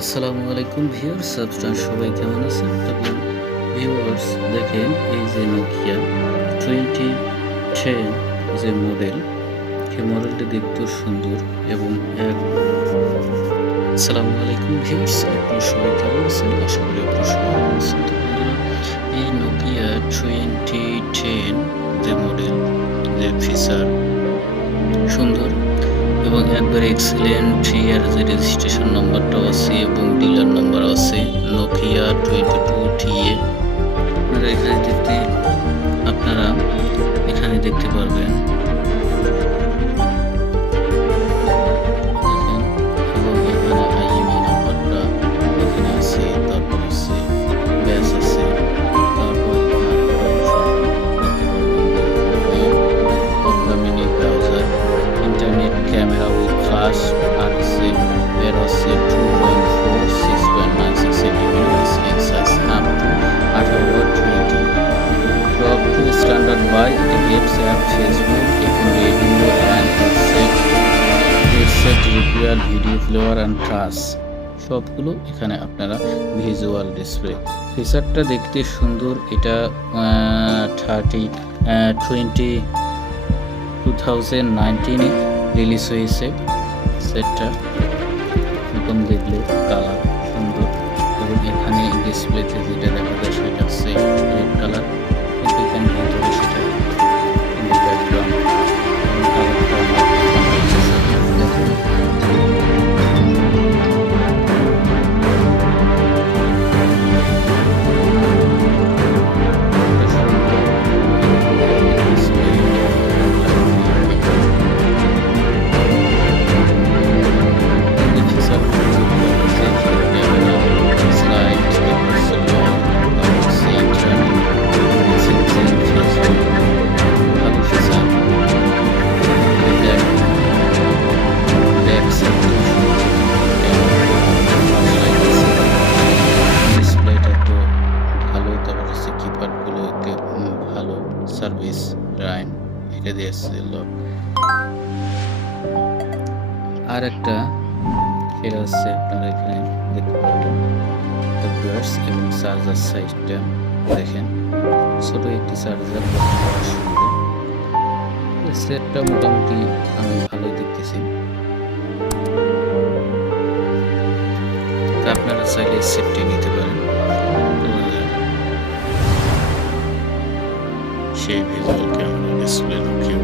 আসসালামু আলাইকুম ভিউয়ার্স, আপনারা সবাই কেমন আছেন? তবে ভিউয়ার্স দেখেন, এই যে নোকিয়া 2010 যে মডেল, এই মডেলটি দেখতেও সুন্দর এবং আসসালামু আলাইকুম ভিউয়ার্স, আপনারা সবাই কেমন আছেন? আশা করি আপনারা সবাই ভালো আছেন। তো বন্ধুরা, এই নোকিয়া 2010 যে মডেল, যে ফিচার সুন্দর এবং একবারে এক্সিলেন্ট, এর যে রেজিস্ট্রেশন নাম্বারটাও আছে এবং ডিলার নাম্বার আছে নোকিয়া 22TA। আপনারা এখানে দেখতে পারবেন এবং এখানে আইএমই নাম্বারটা এখানে আছে, তারপর আছে ব্যাস আছে, তারপর mini browser, internet camera with flash আর আছে এর আছে 2.4 6.96 centimetre screen size up to 18/20 crop to standard by the apps app Facebook এবং রেডিও অ্যান্ড হেডসেট রিপিয়ার ভিডিও ফ্লেভার অ্যান্ড ট্রাস সবগুলো এখানে আপনারা ভিজুয়াল ডিসপ্লে ফিচারটা দেখতে সুন্দর। এটা 2019 রিলিজ হয়েছে। সেটটা এখন দেখলে কালার সুন্দর এবং এখানে ডিসপ্লেতে যেটা দেখা যায় সেটা হচ্ছে রেড কালার, কিন্তু এখানে ভিতরে সেটা ব্যাকগ্রাউন্ড সার্ভিস রাইন এটা দিয়েছিল। আর একটা সেটা হচ্ছে আপনারা এখানে দেখতে পারবেন এবং চার্জার সাইজটা দেখেন, ছোট একটি চার্জার সেটটা মোটামুটি আমি ভালোই দেখতেছি। আপনারা চাইলে সেটটি নিতে পারেন। সেই ভিজুয়াল ক্যামেরা ডিসপ্লে নোকিয়া